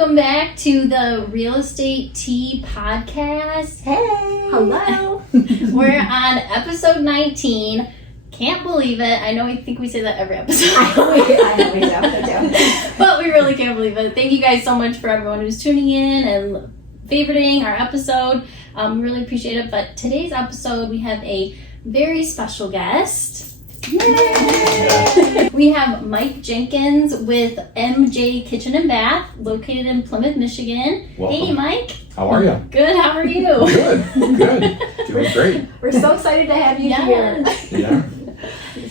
welcome back to the Real Estate Tea Podcast. Hey! Hello! We're on episode 19. Can't believe it. I know I think we say that every episode. I know we do. But we really can't believe it. Thank you guys so much for everyone who's tuning in and favoriting our episode. We really appreciate it. But today's episode, we have a very special guest. Yay! We have Mike Jenkins with MJ Kitchen and Bath, located in Plymouth, Michigan. Welcome. Hey, Mike. How are you? Good. How are you? Good. Doing great. We're so excited to have you here. Yeah.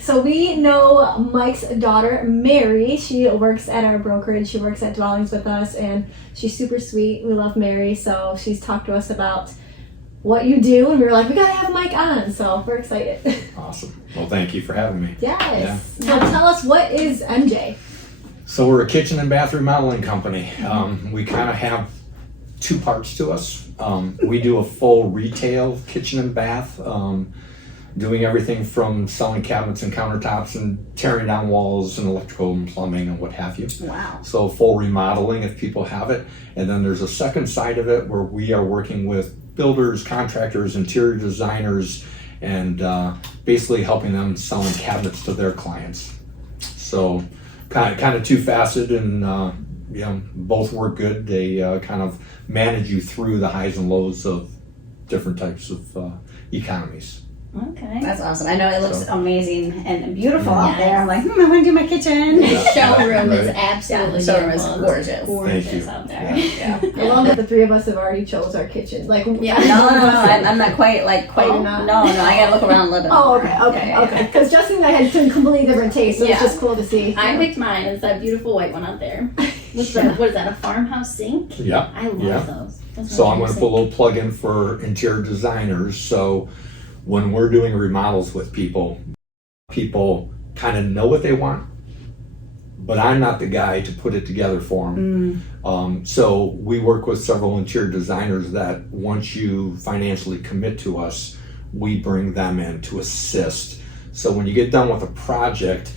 So we know Mike's daughter, Mary. She works at our brokerage. She works at Dwellings with us, and she's super sweet. We love Mary, so she's talked to us about what you do, and we were like, we gotta have Mike on, so we're excited. Awesome. Well, thank you for having me. Yes. So tell us, what is MJ? So we're a kitchen and bath remodeling company. We kind of have two parts to us. We do a full retail kitchen and bath, doing everything from selling cabinets and countertops and tearing down walls and electrical and plumbing and what have you. Wow. So full remodeling if people have it. And then there's a second side of it where we are working with builders, contractors, interior designers, and basically helping them selling cabinets to their clients. So kind of two-faceted, and both work good. They kind of manage you through the highs and lows of different types of economies. Okay. That's awesome. I know it looks So- amazing and beautiful out Yes. there. I'm like, I want to do my kitchen. The Yeah. showroom is Right. absolutely Yeah, the showroom is beautiful. gorgeous. It's gorgeous Thank you. out there. Yeah. I love that the three of us have already chose our kitchen. Like, Yeah. No, I'm not quite. Oh, you're not? No, I gotta look around a little bit. Oh, more. okay. Yeah. Because Justin and I had two completely different tastes, so Yeah. it's just cool to see. I picked mine. It's that beautiful white one out there. What is that, a farmhouse sink? Yeah. I love Yeah. those. That's So my I'm going to favorite put a little plug in for interior designers. So when we're doing remodels with people kind of know what they want, but I'm not the guy to put it together for them. So we work with several interior designers that once you financially commit to us, we bring them in to assist. So when you get done with a project,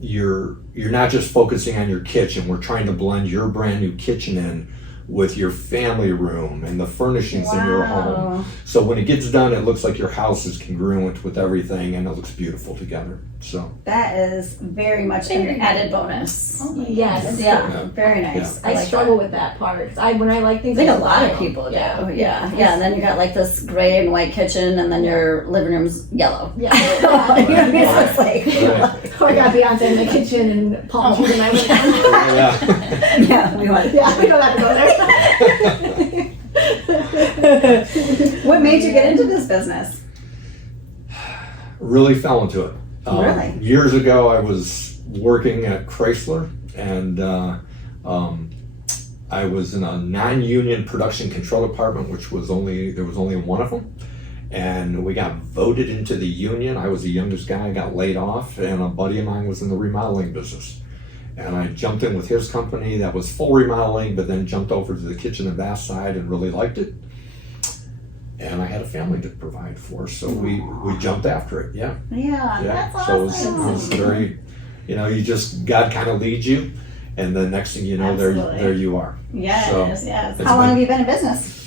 you're not just focusing on your kitchen. We're trying to blend your brand new kitchen in with your family room and the furnishings in your home. So when it gets done, it looks like your house is congruent with everything and it looks beautiful together. So That is very much an added bonus. Oh my Yes. Yeah, very nice. I like struggle that. with that part. 'Cause when I like things, I think I a lot of style. people do. Yeah. Yeah. And then you got like this gray and white kitchen, and then your living room's yellow. Yeah. So it's like, right. Or I got Beyonce in the kitchen and palm trees and I went, Yeah. yeah, we want. yeah, we don't have to go there. What made you get into this business? Really fell into it. Really? Years ago, I was working at Chrysler, and I was in a non-union production control department, which was there was only one of them, and we got voted into the union. I was the youngest guy, got laid off, and a buddy of mine was in the remodeling business. And I jumped in with his company that was full remodeling, but then jumped over to the kitchen and bath side and really liked it. And I had a family to provide for, so we jumped after it. Yeah. Yeah, that's So awesome. it was very, God kind of leads you, and the next thing you know, Absolutely. there you are. Yes, So, yes. it's How long been- have you been in business?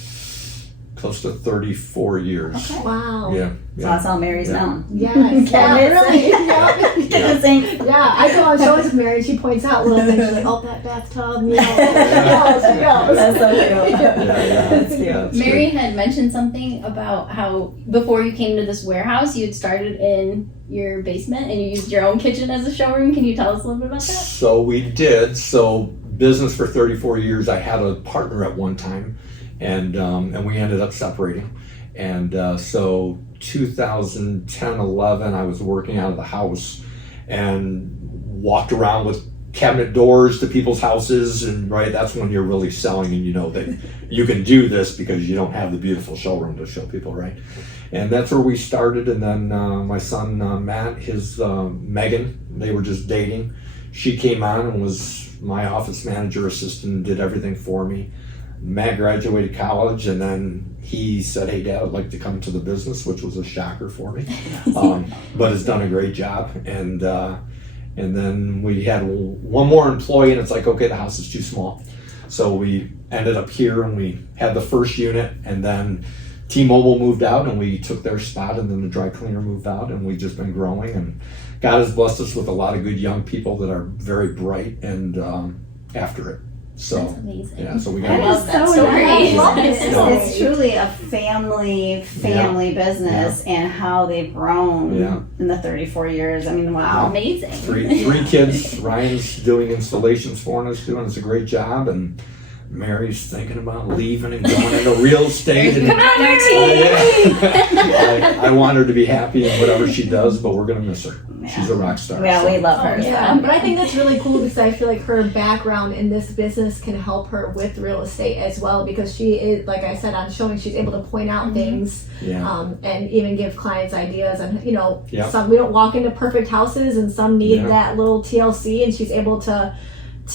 Close to 34 years. Okay. Wow. Yeah. So that's all Mary's Yeah. known. Yes. Yeah, really. Yeah. Kitchen sink. Yeah, I go on shows with Mary and she points out little things. She's like, oh, that bathtub. You know, she goes. That's so cute. That's cute. That's Mary great. had mentioned something about how before you came to this warehouse, you had started in your basement and you used your own kitchen as a showroom. Can you tell us a little bit about that? So we did. So business for 34 years. I had a partner at one time, and we ended up separating. And so 2010, 11, I was working out of the house and walked around with cabinet doors to people's houses, and that's when you're really selling, and you know that you can do this because you don't have the beautiful showroom to show people, right? And that's where we started. And then my son Matt, his Megan, they were just dating. She came on and was my office manager assistant and did everything for me. Matt graduated college, and then he said, "Hey, Dad, I'd like to come to the business," which was a shocker for me, but has done a great job. And then we had one more employee, and it's like, okay, the house is too small. So we ended up here and we had the first unit, and then T-Mobile moved out and we took their spot, and then the dry cleaner moved out, and we've just been growing, and God has blessed us with a lot of good young people that are very bright and after it. So That's amazing. yeah, so we I got love that so story. nice. I love it. It's truly a family business, and how they've grown Yeah. in the 34 years. I mean, wow. Amazing. three kids. Ryan's doing installations for us, doing us a great job, and Mary's thinking about leaving and going into real estate. And, Come on, Mary. I want her to be happy in whatever she does, but we're gonna miss her. She's a rock star. Yeah, so. we love her. Yeah, but I think that's really cool because I feel like her background in this business can help her with real estate as well, because she is, like I said on showing, she's able to point out things Yeah. and even give clients ideas. And Yeah. some we don't walk into perfect houses, and some need Yeah. that little TLC, and she's able to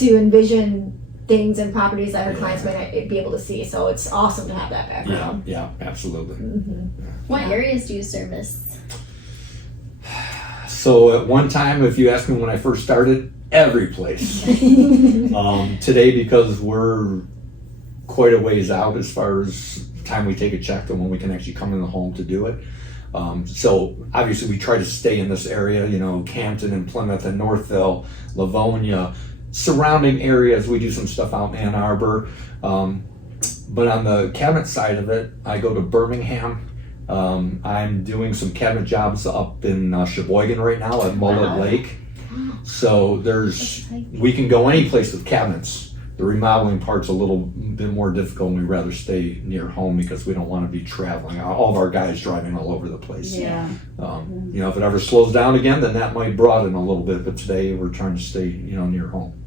envision things and properties that her clients might not be able to see. So it's awesome to have that Yeah, background. yeah, absolutely. What areas do you service? So at one time, if you ask me when I first started, every place. Today, because we're quite a ways out as far as time we take a check and when we can actually come in the home to do it. So obviously we try to stay in this area, Canton and Plymouth and Northville, Livonia, surrounding areas. We do some stuff out in Ann Arbor. But on the cabinet side of it, I go to Birmingham. I'm doing some cabinet jobs up in Sheboygan right now at Mullet Lake. So we can go any place with cabinets. The remodeling part's a little bit more difficult, and we'd rather stay near home because we don't want to be traveling. All of our guys driving all over the place. Yeah. If it ever slows down again, then that might broaden a little bit. But today we're trying to stay, near home.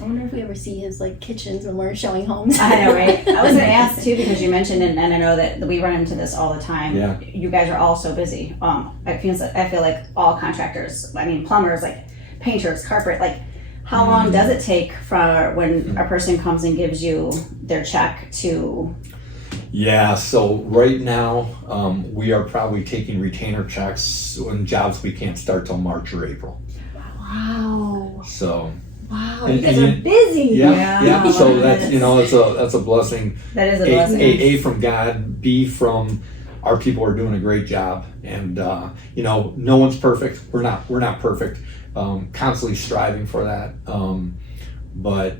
I wonder if we ever see his kitchens when we're showing homes. I know, right? I was going to ask too, because you mentioned, and I know that we run into this all the time. Yeah. You guys are all so busy. I feel like all contractors, plumbers, painters, carpet, how long does it take for when a person comes and gives you their check to? Yeah, so right now we are probably taking retainer checks on jobs we can't start till March or April. Wow. So Wow. And- You guys and are busy. Yeah. So Oh, that's goodness. that's a blessing. That is a blessing. A from God, B from our people are doing a great job, and no one's perfect. We're not perfect. Constantly striving for that, but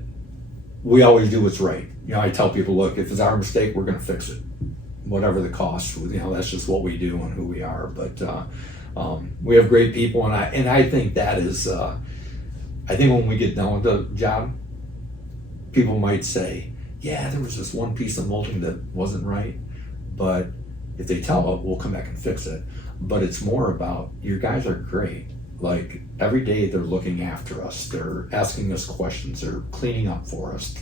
we always do what's right. I tell people, look, if it's our mistake, we're going to fix it, whatever the cost. That's just what we do and who we are. But we have great people, and I think that is. I think when we get done with the job, people might say, yeah, there was this one piece of molding that wasn't right, but if they tell it, we'll come back and fix it. But it's more about, your guys are great. Every day they're looking after us. They're asking us questions. They're cleaning up for us.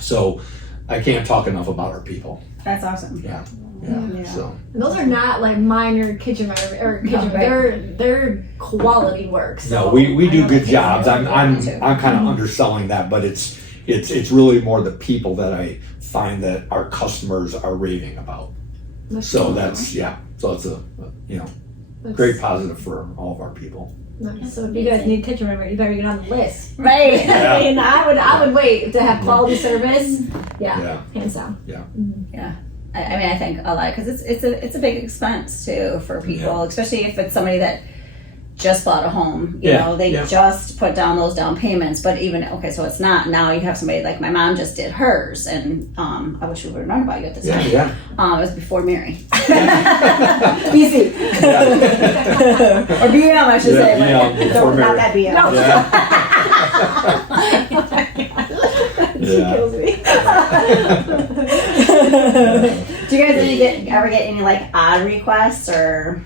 So I can't talk enough about our people. That's awesome. Yeah. Yeah. So And those are not minor kitchen or kitchen. right. They're quality work. So no, we I do know good that jobs. takes I'm too. kind of underselling that, but it's really more the people that I find that our customers are raving about. So that's So it's a That's great positive for all of our people. nice. So if you guys need kitchen remodeling, you better get on the list. Right. Yeah. I mean, I would wait to have quality service. Yeah. Hands down. I think a lot, because it's a big expense too for people, especially if it's somebody that just bought a home. They just put down those down payments. But even so it's not, now you have somebody like my mom just did hers, and I wish we would have known about you at this time. Yeah. It was before Mary. BC. Or BM, I should say. Yeah, But before not Mary. that BM. No. Yeah. She kills me. Do you guys ever get any odd requests, or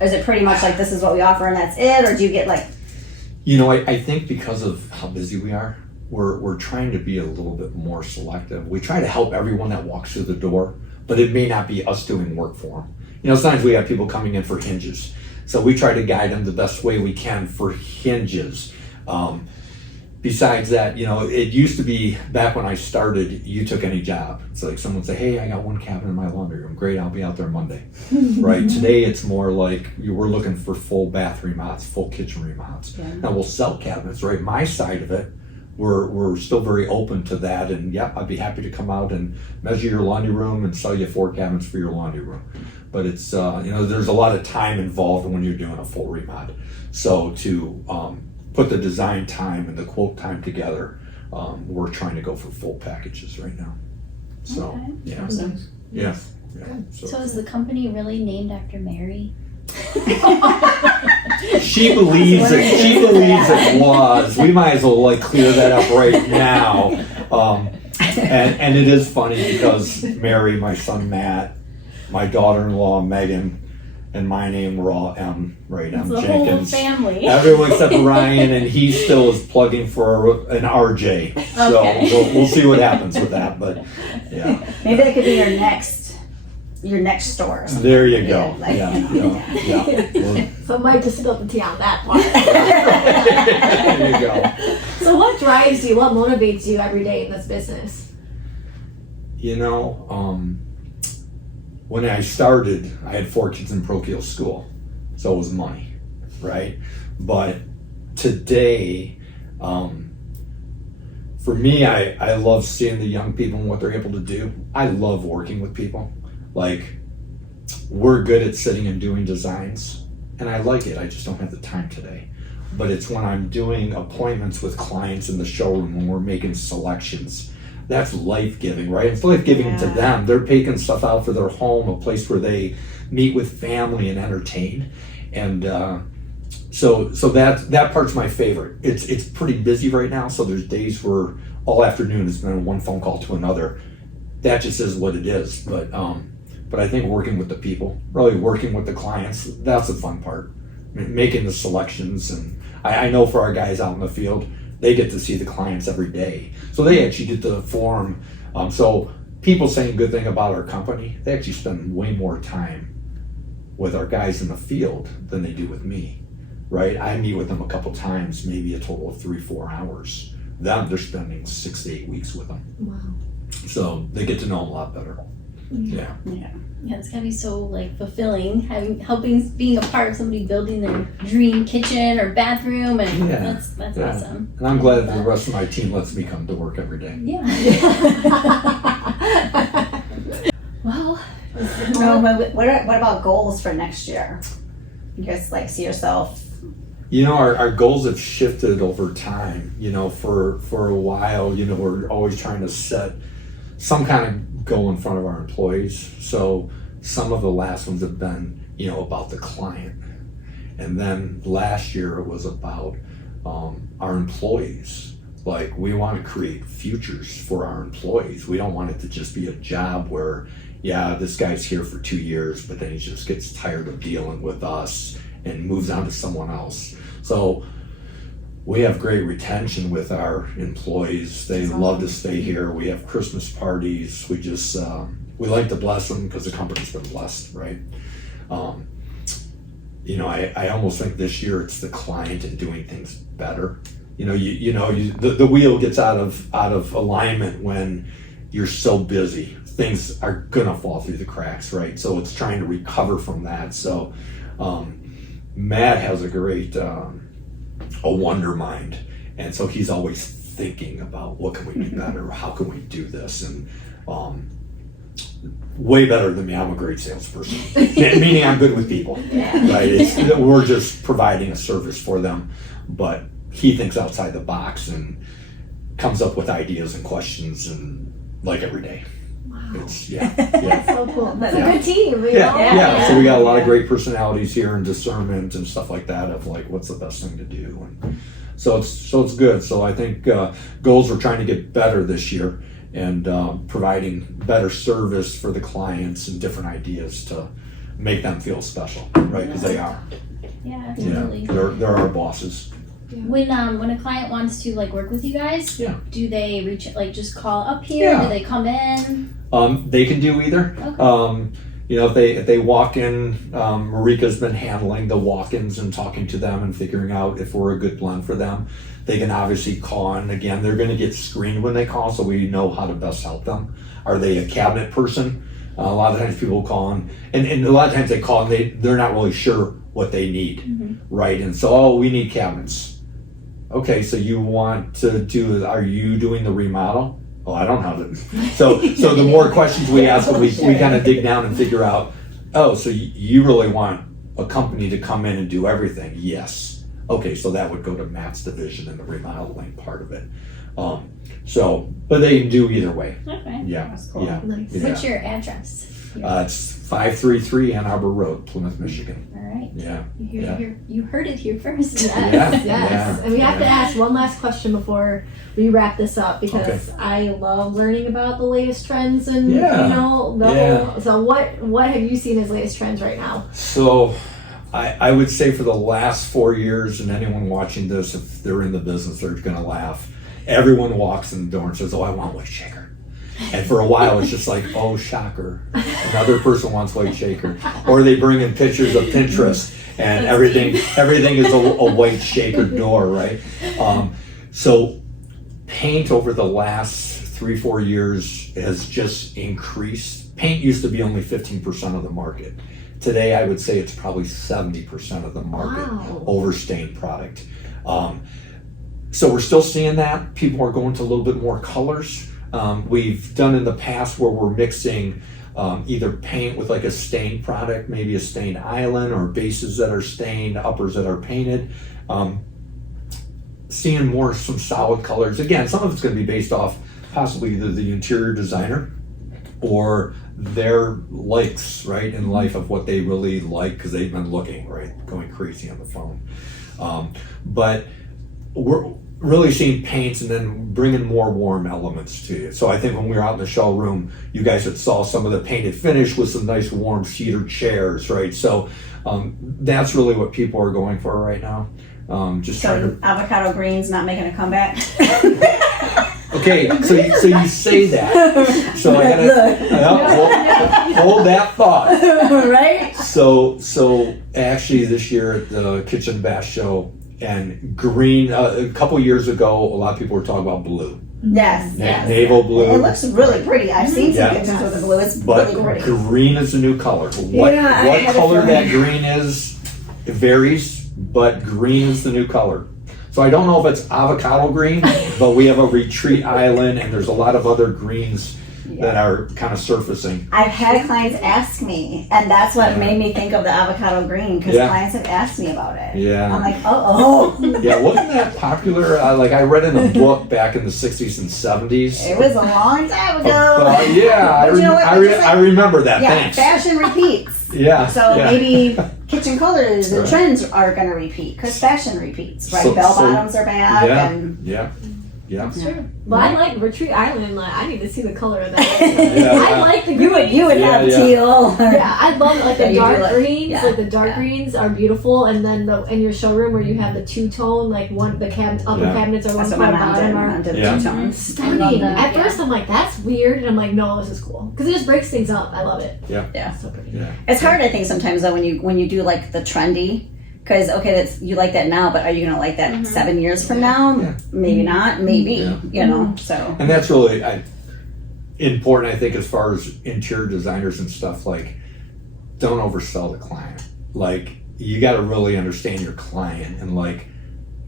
is it pretty much this is what we offer and that's it, or do you get I think because of how busy we are, we're trying to be a little bit more selective. We try to help everyone that walks through the door, but it may not be us doing work for them. Sometimes we have people coming in for hinges, so we try to guide them the best way we can for hinges. Besides that, it used to be back when I started, you took any job. It's like someone would say, hey, I got one cabinet in my laundry room. Great, I'll be out there Monday. Right? Today, it's more like we're looking for full bath remods, full kitchen remods. Yeah. Now, we'll sell cabinets, right? My side of it, we're still very open to that. And yeah, I'd be happy to come out and measure your laundry room and sell you 4 cabinets for your laundry room. But it's, there's a lot of time involved when you're doing a full remod. So to put the design time and the quote time together, we're trying to go for full packages right now. So, Okay. yeah. Yeah. So is the company really named after Mary? She believes it was. We might as well like clear that up right now. And it is funny because Mary, my son Matt, my daughter-in-law Megan, and my name were all M, right? It's M the Jenkins. whole family. Everyone except Ryan, and he still is plugging for an RJ. So Okay. we'll see what happens with that. But yeah, Maybe that could be your next store. Or something. there you go. Like, Yeah. Well, So Mike just spilled the tea on that part. there you go. So what drives you? What motivates you every day in this business? When I started, I had 4 kids in parochial school, so it was money, right? But today, for me, I love seeing the young people and what they're able to do. I love working with people. Like, we're good at sitting and doing designs, and I like it. I just don't have the time today. But it's when I'm doing appointments with clients in the showroom when we're making selections. That's life-giving, right? It's life-giving to them. They're picking stuff out for their home, a place where they meet with family and entertain. And so that part's my favorite. It's pretty busy right now, so there's days where all afternoon has been one phone call to another. That just is what it is. But I think working with the people, really working with the clients, that's the fun part. Making the selections, and I know for our guys out in the field, they get to see the clients every day. So they actually get to form. So people saying a good thing about our company, they actually spend way more time with our guys in the field than they do with me, right? I meet with them a couple times, maybe a total of 3-4 hours. Them, they're spending 6 to 8 weeks with them. Wow. So they get to know them a lot better. Yeah. Yeah, it's gotta be so like fulfilling, being a part of somebody building their dream kitchen or bathroom, and Yeah. that's Yeah. awesome. And I'm glad that the rest of my team lets me come to work every day. Yeah. Well, No, but what about goals for next year? You guys like see yourself? Our goals have shifted over time. For a while, we're always trying to set some kind of goal in front of our employees. So some of the last ones have been, about the client. And then last year it was about our employees. Like, we want to create futures for our employees. We don't want it to just be a job where, this guy's here for 2 years, but then he just gets tired of dealing with us and moves on to someone else. So we have great retention with our employees. They love to stay here. We have Christmas parties. We just, we like to bless them because the company's been blessed, right? I almost think this year it's the client and doing things better. The wheel gets out of alignment when you're so busy. Things are gonna fall through the cracks, right? So it's trying to recover from that. So Matt has a great a wonder mind, and so he's always thinking about what can we do better, how can we do this, and way better than me. I'm a great salesperson, meaning I'm good with people, right? We're just providing a service for them, but he thinks outside the box and comes up with ideas and questions, and like every day. It's so cool. That's Yeah. a good team. Yeah. So we got a lot of great personalities here and discernment and stuff like that of like what's the best thing to do. And so it's good. So I think goals we're trying to get better this year and providing better service for the clients and different ideas to make them feel special, right? Because they are. Yeah, absolutely. They're our bosses. When a client wants to like work with you guys, do they reach just call up here? Yeah. Do they come in? They can do either. Okay. If they walk in, Marika's been handling the walk-ins and talking to them and figuring out if we're a good blend for them. They can obviously call in. Again, they're going to get screened when they call, so we know how to best help them. Are they a cabinet person? A lot of times people call in, and a lot of times they call and they're not really sure what they need, right? And so, we need cabinets. Okay, so you want to do, are you doing the remodel? Oh, I don't have it. So the more questions we ask, we kind of dig down and figure out, oh, so you really want a company to come in and do everything? Yes. Okay, so that would go to Matt's division and the remodeling part of it. But they can do either way. Okay. Yeah. That's cool. Yeah. Nice. Yeah. What's your address? It's 533 Ann Arbor Road, Plymouth, Michigan. All right. Yeah. You heard it here first. Yes, Yeah, yes. yeah, And we have to yeah. ask one last question before we wrap this up because I love learning about the latest trends and Yeah. whole. So what have you seen as latest trends right now? So I would say for the last 4 years, and anyone watching this, if they're in the business, they're going to laugh. Everyone walks in the door and says, "Oh, I want white shaker." And for a while, it's just like, "Oh, shocker. Another person wants white shaker." Or they bring in pictures of Pinterest and everything is a white shaker door, right? So paint over the last 3-4 years has just increased. Paint used to be only 15% of the market. Today, I would say it's probably 70% of the market over stained product. So we're still seeing that. People are going to a little bit more colors. We've done in the past where we're mixing either paint with like a stained product, maybe a stained island, or bases that are stained, uppers that are painted. Seeing more some solid colors. Again, some of it's going to be based off possibly either the interior designer or their likes, right, in life of what they really like because they've been looking, right, going crazy on the phone. But we're really seeing paints and then bringing more warm elements to you. So I think when we were out in the showroom, you guys had saw some of the painted finish with some nice warm cedar chairs, right? So that's really what people are going for right now. Just trying So to. avocado green's not making a comeback. Okay, so you say that. So I gotta hold that thought. Right? So actually this year at the Kitchen Bash Show, and green, a couple years ago, a lot of people were talking about blue. Yes. Naval blue. It looks really pretty. I've seen some Yeah. pictures with the blue. It's But really pretty. green is the new color. What color that green is, it varies, but green is the new color. So I don't know if it's avocado green, but we have a retreat island, and there's a lot of other greens that are kind of surfacing. I've had clients ask me, and that's what made me think of the avocado green, because Yeah. clients have asked me about it. Yeah. I'm like, oh. Yeah, wasn't that popular? Like I read in a book back in the 60s and 70s. It was a long time ago. Yeah, But you know what? I remember that. Yeah, Thanks. fashion repeats. Yeah. So yeah. maybe kitchen colors and Right. trends are going to repeat because fashion repeats, right? So- Bell so- bottoms are back, Yeah. and Yeah. That's true. Well, I like Retreat Island. Like, I need to see the color of that. Yeah. I like the you would Yeah, have yeah. teal. Yeah, I love like Yeah, the you do dark like- greens. yeah, Like the dark yeah. greens are beautiful, and then in your showroom where you have the two tone, like one the upper Yeah. cabinets are one That's what part, my mom did. bottom My are mom did the Yeah. two tones. stunning. that, At yeah. first, I'm like, that's weird, and I'm like, no, this is cool because it just breaks things up. I love it. Yeah. Yeah. So pretty. Yeah. It's hard, I think, sometimes though when you do like the trendy, because that's you like that now, but are you gonna like that 7 years from now? Yeah. Maybe not. Maybe Yeah. you know. So And that's really important, I think, as far as interior designers and stuff. Like, don't oversell the client. Like, you got to really understand your client and like,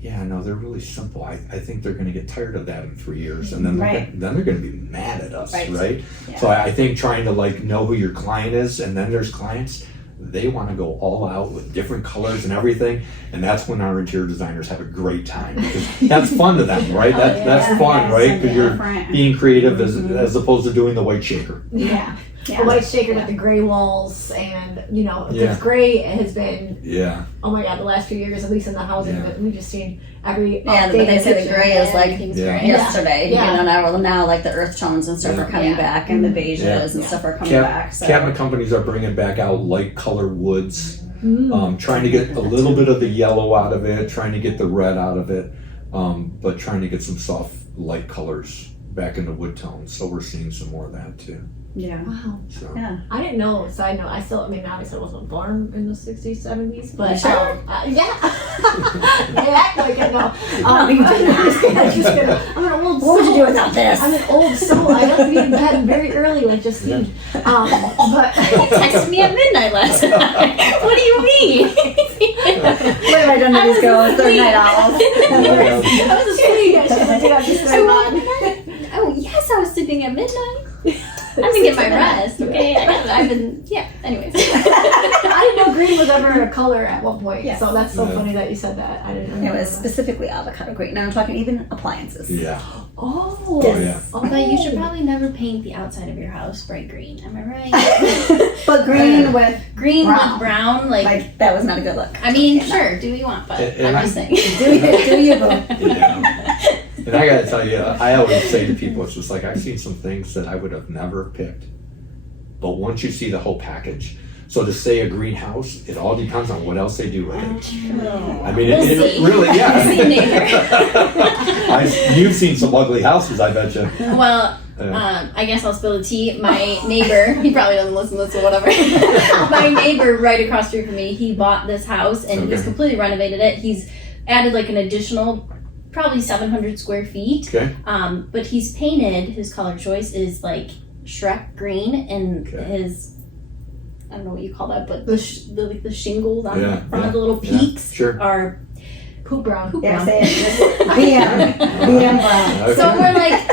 yeah, no, they're really simple. I think they're going to get tired of that in 3 years, and then Right. they're going to be mad at us, Right. right? Yeah. So I think trying to like know who your client is, and then there's clients. They want to go all out with different colors and everything, and that's when our interior designers have a great time because that's fun to them, right? That's fun, right? Because you're different. being creative as opposed to doing the white shaker. Yeah. The white shaker with the gray walls, and Yeah. the gray has been Yeah, oh my god the last few years, at least in the housing, Yeah. but we've just seen every Yeah, but they updated say the picture. gray is like Everything's Yeah. great. yesterday. Yeah. You know, now like the earth tones and stuff Yeah. are coming Yeah. back, and the beiges Yeah. and stuff are coming Cap- back. So. cabinet companies are bringing back out light color woods, Mm. trying to get a little bit of the yellow out of it, trying to get the red out of it, but trying to get some soft light colors back into wood tones. So we're seeing some more of that too. Yeah. Wow. So I didn't know. Side note, obviously I wasn't born in the 60s, 70s, but You sure? yeah. They act like I know. No, you didn't. I'm just kidding. I'm an old soul. What would you do without this? I'm an old soul. I have to be in bed very early, like Justine. But Texted me at midnight last night. What do you mean? What have I done to these girls? They're night owls. I was asleep. She said, "Do not disturb me." Oh yes, I was sleeping at midnight. I've been getting my rest, okay? I've been, yeah, anyways. I didn't know green was ever a color at one point, Yes. so that's so Yeah. funny that you said that. I didn't know. It was specifically avocado green. Now I'm talking even appliances. Yeah. Oh, yeah. But you should probably never paint the outside of your house bright green. Am I right? But green with, Green Brown. with brown, like, that was not a good look. I mean, Yeah, no. sure, do what you want, but And I'm I- just saying. Do you, boo? Yeah. And I gotta tell you, I always say to people, it's just like, I've seen some things that I would have never picked. But once you see the whole package, so to say a greenhouse, it all depends on what else they do with it. I mean, We'll it see. really, yeah. We'll see, neighbor. You've seen some ugly houses, I bet you. Well, I guess I'll spill the tea. My neighbor, he probably doesn't listen to this or whatever. My neighbor right across the street from me, he bought this house and he's Okay. completely renovated it. He's added like an additional probably 700 square feet. Okay. But he's painted, his color choice is like Shrek green, and Okay. his, I don't know what you call that, but the shingles on Yeah, the front yeah, of the little yeah, peaks sure. are poop brown. poop Yeah, brown. say it. BM brown. Okay. So we're like,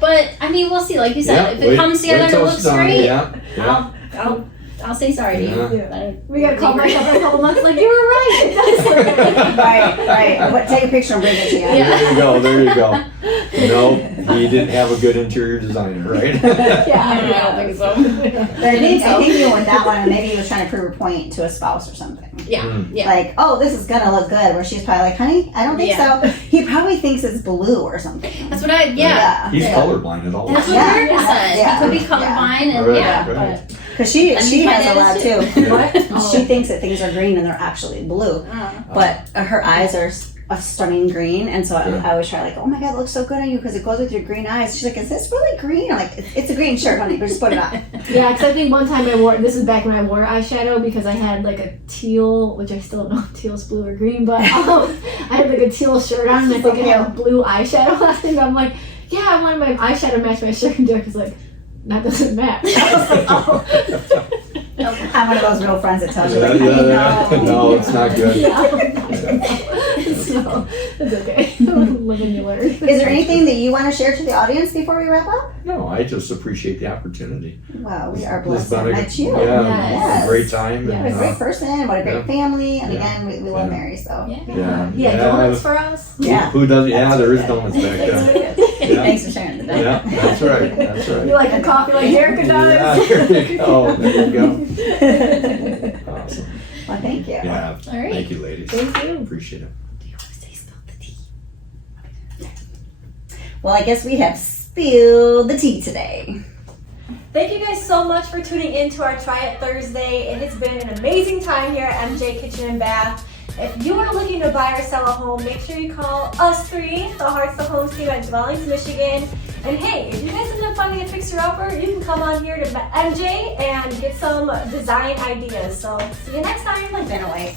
but I mean, we'll see. Like you said, Yeah, if it comes together and it till looks it's done. great, Yeah, yeah. I'll say sorry to you. Yeah. We gotta call myself in a couple months. Like you were right. It does look good. Right. But take a picture and bring it to you. Yeah. There you go. No, he didn't have a good interior designer, right? I don't think so. But I think you went that one, maybe he was trying to prove a point to a spouse or something. Yeah, yeah. Like, oh, this is gonna look good. Where she's probably like, honey, I don't think Yeah. so. He probably thinks it's blue or something. That's what I, He's Yeah. colorblind at all. That's what Yeah. Meredith said. Yeah. He could be colorblind, and Right, yeah, right. but Because she And my has a dad lot is too. Yeah. What? She thinks that things are green and they're actually blue. But her eyes are a stunning green, and so Yeah. I always try like, oh my god, it looks so good on you because it goes with your green eyes. She's like, is this really green? I'm like, it's a green shirt, honey, but just put it on. Yeah, because I think one time I wore, this is back when I wore eyeshadow because I had like a teal, which I still don't know if teal's blue or green, but I had like a teal shirt on and I think I had blue eyeshadow last thing. I'm like, yeah, I wanted my eyeshadow to match my shirt, and Derek is like, that doesn't match. I was like, oh. I'm one of those real friends that tells you Yeah, like, yeah, honey, no, it's not good. So, it's okay. Live and you learn. Is there anything that you want to share to the audience before we wrap up? No, I just appreciate the opportunity. Wow, we are It's blessed to been have a, met you. yeah, Yes. a great time. Yes. What a And, great person, what a great Yeah. family, and Yeah. again, we love Yeah. Mary, so. yeah, Yeah, donuts for us. Yeah. Who does? Yeah, there is donuts back there. Yeah. Thanks for sharing the day. Yeah, that's right. That's right. You like your coffee like Derek Yeah, does? there you go. There you go. Awesome. Well, thank you. Yeah. All right. Thank you, ladies. Thank you. Appreciate it. Well, I guess we have spilled the tea today. Thank you guys so much for tuning in to our Try It Thursday. It has been an amazing time here at MJ Kitchen and Bath. If you are looking to buy or sell a home, make sure you call us three, the Hearts to Homes team at Dwellings, Michigan. And hey, if you guys end up finding a fixer-upper, you can come on here to MJ and get some design ideas. So see you next time. I've been away.